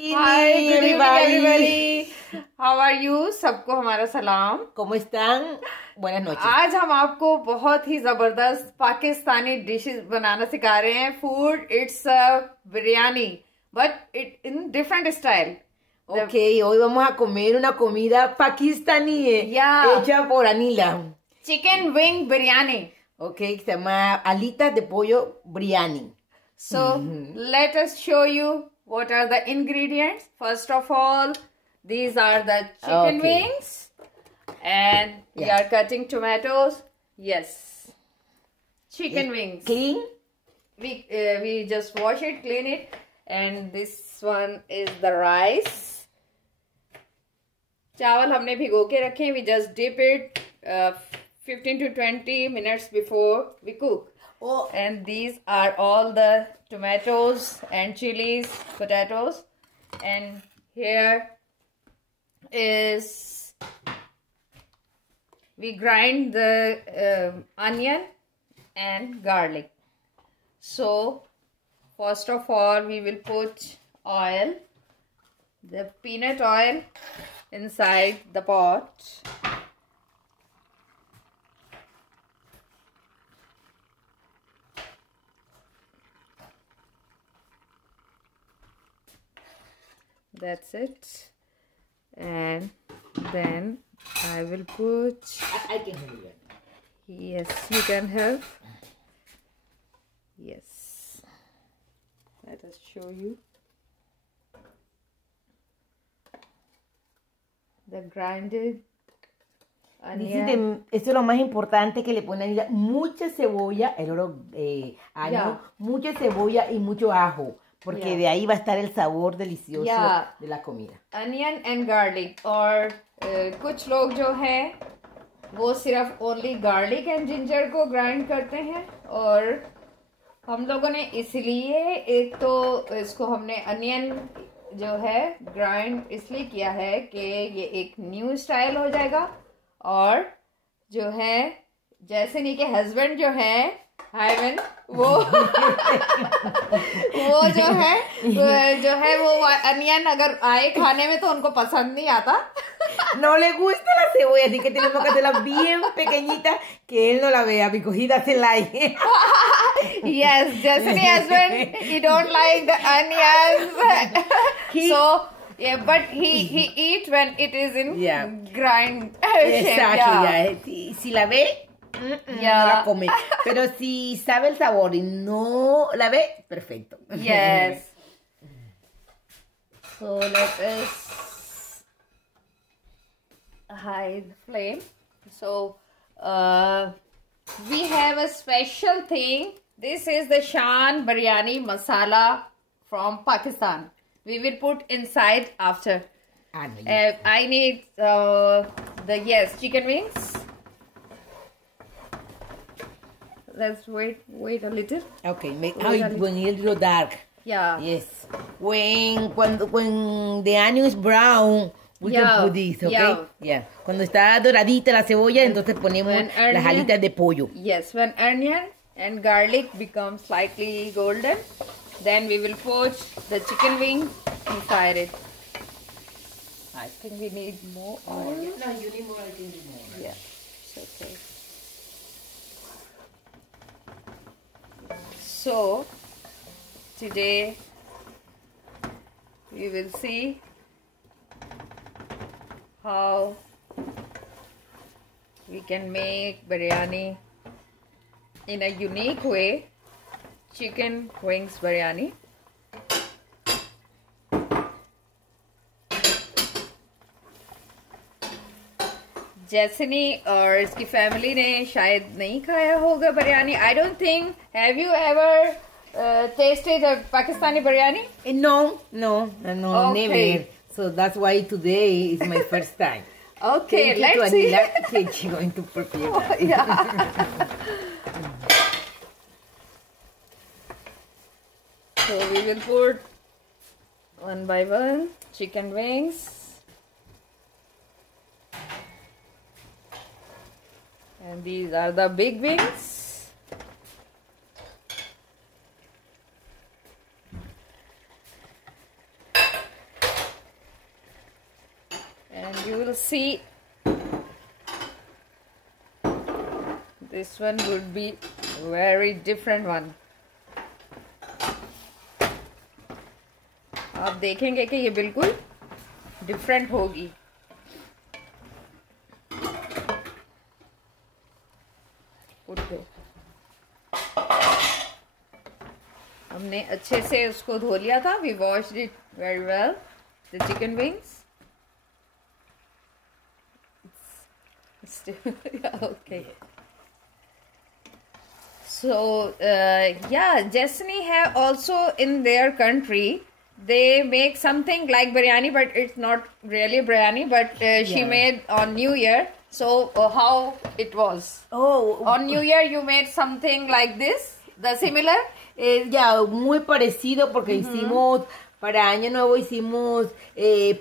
Hi, good evening everybody. How are you? सबको हमारा सलाम. ¿Cómo están? Buenas noches. आज हम आपको बहुत ही जबरदस्त पाकिस्तानी डिशेस बनाना सिखा रहे हैं. Food it's biryani, but it in different style. Ok, hoy vamos a comer una comida pakistaní hecha por Anila. Chicken wing biryani. Ok, se llama alitas de pollo biryani. So let us show you what are the ingredients. First of all, these are the chicken wings, and we are cutting tomatoes. Yes, chicken wings. Clean. We just wash it, clean it, and this one is the rice. चावल हमने भिगो के रखे. We just dip it 15 to 20 minutes before we cook. Oh. And these are all the tomatoes and chilies, potatoes, and here is we grind the onion and garlic. So first of all we will put oil, the peanut oil, inside the pot. That's it. And then I will put... I can help you. Yes, you can help. Yes. Let us show you. The grinded onion. Dice, eso es lo más importante, que le ponen mucha cebolla, el oro año, mucha cebolla y mucho ajo. Porque de ahí va a estar el sabor delicioso de la comida. Onion and garlic. और कुछ लोग जो हैं वो सिर्फ only garlic and ginger को grind करते हैं, और हम लोगों ने इसलिए एक तो इसको हमने अनियन जो है ग्राइंड इसलिए किया है कि ये एक न्यू स्टाइल हो जाएगा. और जो है जैसे नहीं के हस्बैंड जो है हाइवन वो वो अनियन अगर आए खाने में तो उनको पसंद नहीं आता. No le gusta la cebolla, así que tenemos que hacerla bien pequeñita, que él no la vea, because he doesn't like it. Yes, Jasmine husband, he don't like the onions. But he eat when it is in grind shape. Exactly, Si la ve, no la come. Pero si sabe el sabor y no la ve, perfecto. Yes. So let us hide the flame. So we have a special thing. This is the Shan Biryani Masala from Pakistan. We will put inside after. I need chicken wings. Let's wait a little. Okay, when it's real dark. Yeah. Yes. When the onion is brown, we can put this, okay? Yeah. Cuando está doradita la cebolla, entonces ponemos las alitas de pollo. Yes, when onion and garlic become slightly golden, then we will put the chicken wing inside it. I think we need more oil. No, you need more. I think you need more. Yeah, it's okay. So today we will see how we can make biryani in a unique way. Chicken wings biryani. जैसनी और इसकी family ने शायद नहीं खाया होगा biryani. I don't think. Have you ever tasted a Pakistani biryani? No, never. So that's why today is my first time. Okay, let's see. She's going to prepare that. Yeah. So we will put one by one chicken wings. And these are the big wings. you will see this one would be very different one. आप देखेंगे कि ये बिल्कुल different होगी। हमने अच्छे से उसको धो लिया था। We washed it very well, the chicken wings. Yeah, okay. So yeah, Destiny have also in their country they make something like biryani, but it's not really biryani, but she made on New Year. So how it was? Oh, on New Year you made something like this, the similar? Ya, muy parecido porque hicimos, para Año Nuevo hicimos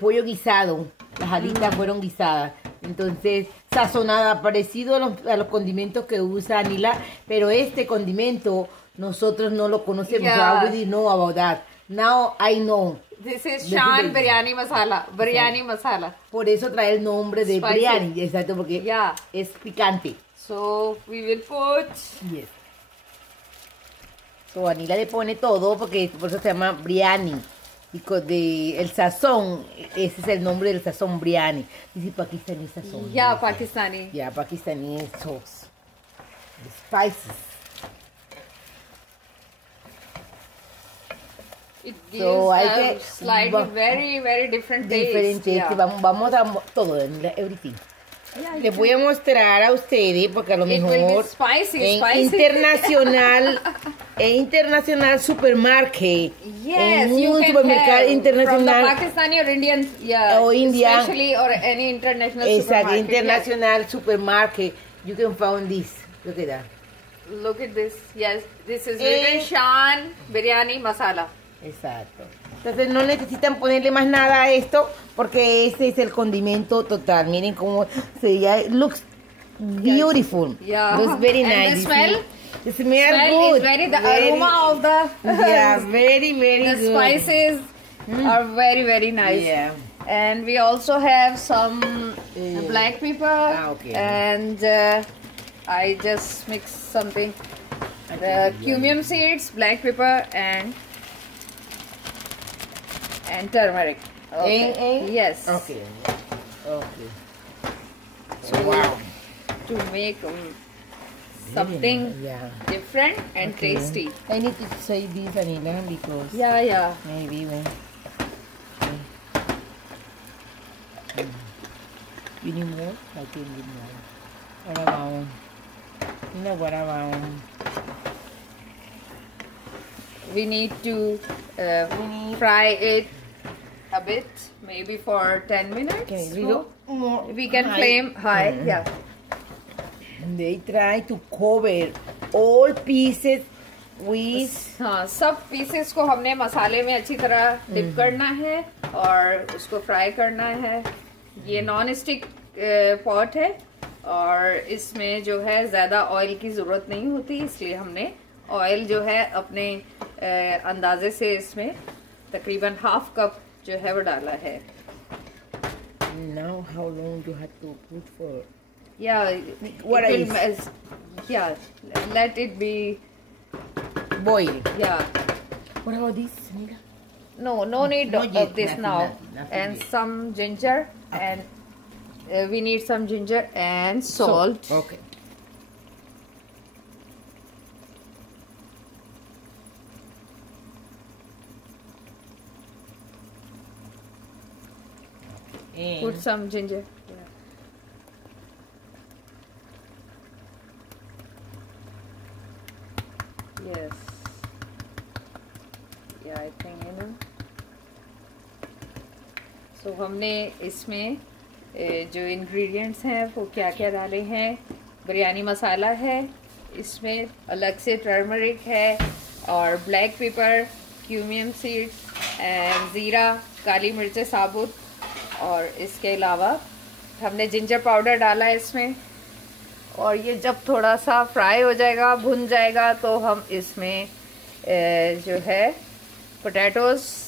pollo guisado. Las alitas fueron guisadas. Entonces, sazonada, parecido a los condimentos que usa Anila, pero este condimento nosotros no lo conocemos. Yeah. So I didn't know about that. Now I know. This is Shan Biryani Masala. Biryani Masala. Por eso trae el nombre de Spicy. biryani. Exacto, porque es picante. So, we will put... Yes. So, Anila le pone todo porque por eso se llama biryani. Y el sazón, ese es el nombre del sazón biryani. Dice Pakistani sazón. Yeah, Pakistani. Yeah, Pakistani sauce. The spices. It gives slightly very, very different taste. Different taste. Yeah. Vamos a todo, everything. Yeah, les voy a mostrar a ustedes porque a lo mejor spicy. internacional supermarket. Yes, en you un can supermercado have internacional from the Pakistani or Indian, or Indian, especially or any international exactly, supermarket. international supermarket. You can find this. Look at that. Look at this. Yes, this is written Shan Biryani Masala. Exacto. Entonces no necesitan ponerle más nada a esto porque ese es el condimento total. Miren cómo se veía. Looks beautiful. Yeah. Looks very and nice. The smell? The smell good. Is the aroma of the yeah, very the good. spices are very, very nice. Yeah. And we also have some black pepper. Okay. And I just mixed something. The cumin seeds, black pepper, and turmeric. Okay. Yes. Okay. Okay. So wow. To make something different and tasty. I need to say this, Anila, because maybe when you need more, I can need more. What about? You know what about? We need to fry it a bit, maybe for 10 minutes. Okay, we can flame high. Yeah. They try to cover all pieces with. हाँ, सब pieces को हमने मसाले में अच्छी तरह dip करना है और उसको fry करना है। ये नॉन स्टिक पॉट है और इसमें जो है ज़्यादा ऑयल की ज़रूरत नहीं होती, इसलिए हमने ऑयल जो है अपने अंदाजे से इसमें तकरीबन ½ कप जो है वो डाला है। Now how long you have to put for? Yeah, let it be boil. Yeah. What about this, Nila? No need of this nothing, now. nothing And yet. some ginger, and we need some ginger and salt. Okay. Put some ginger. Yes. Yeah, I think So हमने इसमें जो ingredients हैं वो क्या क्या डाले हैं। बिरयानी मसाला है, इसमें अलग से टर्मरिक है और black pepper, cumin seeds and ज़ीरा, काली मिर्चें साबुत, और इसके अलावा हमने जिंजर पाउडर डाला है इसमें। और ये जब थोड़ा सा फ्राई हो जाएगा, भुन जाएगा, तो हम इसमें जो है potatoes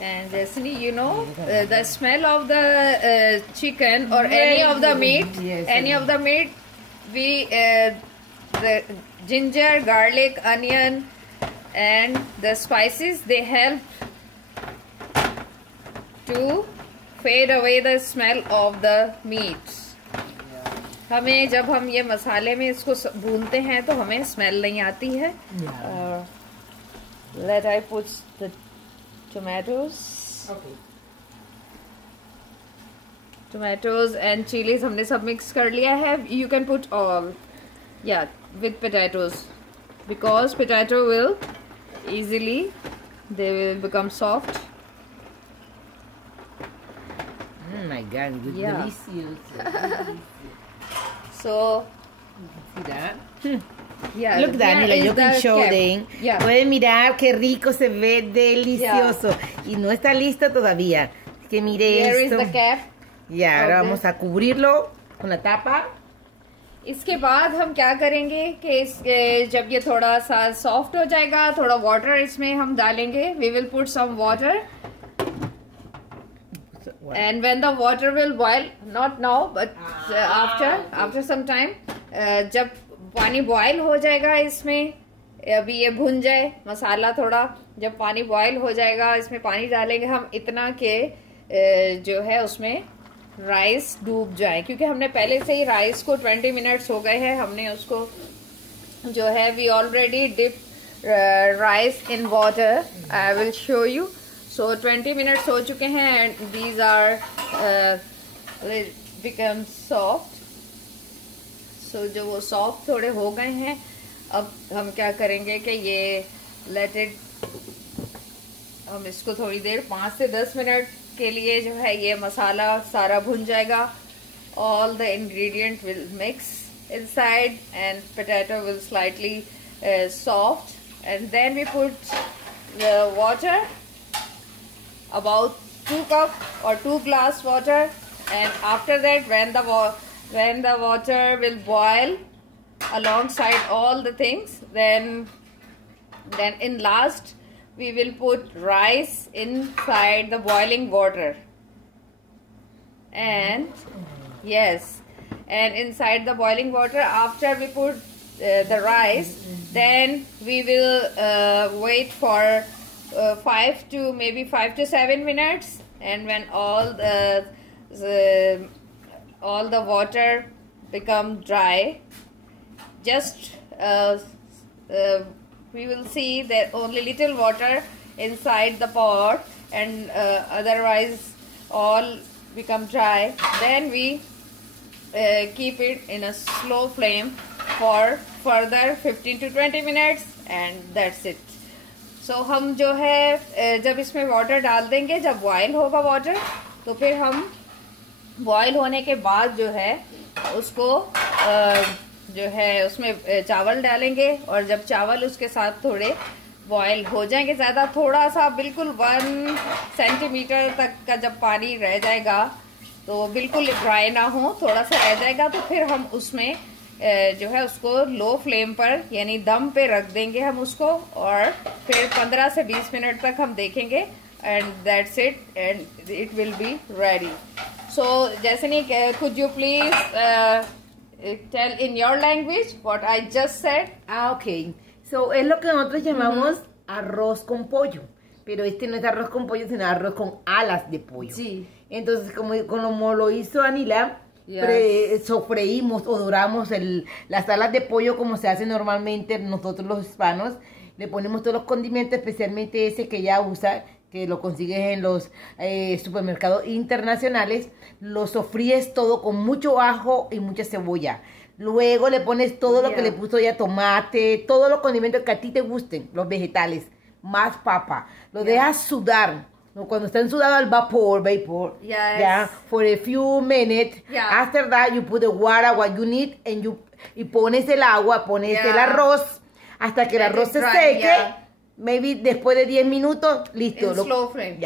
And Destiny, you know, the smell of the chicken or any of the meat, we the ginger, garlic, onion, and the spices, they help to fade away the smell of the meat. हमें जब हम ये मसाले में इसको भूनते हैं तो हमें स्मेल नहीं आती है. Let I put the tomatoes. Okay. Tomatoes and chilies हमने सब mix कर लिया है. You can put all, yeah, with potatoes, because potato will easily, they will become soft. Oh my God, it's delicious. So, see that? Yeah, look, Daniela, you can show them. Yeah. Pueden mirar qué rico se ve, delicioso. Y no está listo todavía. Es que mire Here esto. Is the cap. Ya, ahora vamos a cubrirlo con la tapa. इसके बाद हम क्या करेंगे कि जब ये थोड़ा सा सॉफ्ट हो जाएगा, थोड़ा वाटर इसमें हम डालेंगे. We will put some water. And when the water will boil, not now, but after some time, जब पानी बॉयल हो जाएगा इसमें, अभी ये भुन जाए मसाला थोड़ा, जब पानी बॉयल हो जाएगा इसमें पानी डालेंगे हम इतना के जो है उसमें राइस डूब जाए, क्योंकि हमने पहले से ही राइस को 20 मिनट्स हो गए हैं, हमने उसको जो है we already dip rice in water. I will show you. So 20 minutes हो चुके हैं and these are become soft. So जो वो soft थोड़े हो गए हैं, अब हम क्या करेंगे कि ये let it, हम इसको थोड़ी देर 5 से 10 मिनट के लिए जो है ये मसाला सारा भुन जाएगा. All the ingredient will mix inside and potato will slightly soft, and then we put the water, about 2 cup or 2 glass water, and after that when the water will boil alongside all the things, then in last we will put rice inside the boiling water, and inside the boiling water after we put the rice, then we will wait for 5 to 7 minutes, and when all the water become dry, just we will see that only little water inside the pot, and otherwise all become dry. Then we keep it in a slow flame for further 15 to 20 minutes, and that's it. So हम जो है जब इसमें water डाल देंगे, जब boil होगा water, तो फिर हम बॉयल होने के बाद जो है उसको जो है उसमें चावल डालेंगे, और जब चावल उसके साथ थोड़े बॉयल हो जाएंगे, ज़्यादा थोड़ा सा बिल्कुल 1 सेंटीमीटर तक का जब पानी रह जाएगा, तो बिल्कुल ड्राई ना हो, थोड़ा सा रह जाएगा, तो फिर हम उसमें जो है उसको लो फ्लेम पर यानी दम पे रख देंगे हम उसको, और फिर 15 से 20 मिनट तक हम देखेंगे, and that's it, and it will be ready. So Jasmine, could you please tell in your language what I just said? Okay. So es lo que nosotros llamamos arroz con pollo, pero este no es arroz con pollo, sino arroz con alas de pollo. Sí. Entonces, como lo hizo Anila, sofreímos o doramos las alas de pollo como se hace normalmente nosotros los hispanos. Le ponemos todos los condimentos, especialmente ese que ella usa, que lo consigues en los supermercados internacionales. Lo sofríes todo con mucho ajo y mucha cebolla. Luego le pones todo lo que le puso ya, tomate, todos los condimentos que a ti te gusten, los vegetales, más papa. Lo dejas sudar. No, cuando están sudados al vapor, for a few minutes. After that, you put the water, what you need, and y pones el agua, pones el arroz, hasta que el arroz se seque. Maybe después de 10 minutos, listo. Slow flame.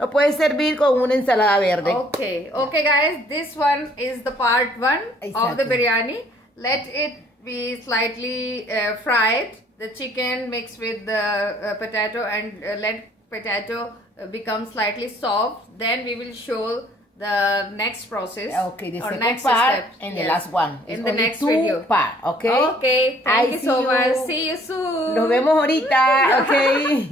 Lo puedes servir con una ensalada verde. Okay, guys, this one is the part 1 of the biryani. Let it be slightly fried, the chicken mixed with the potato, and let potato becomes slightly soft, then we will show the next process. Okay, the or second next part step. and Yes. the last one. In It's the only next two video. part, okay? Okay, thank you see so you. much. See you soon. Nos vemos ahorita, okay?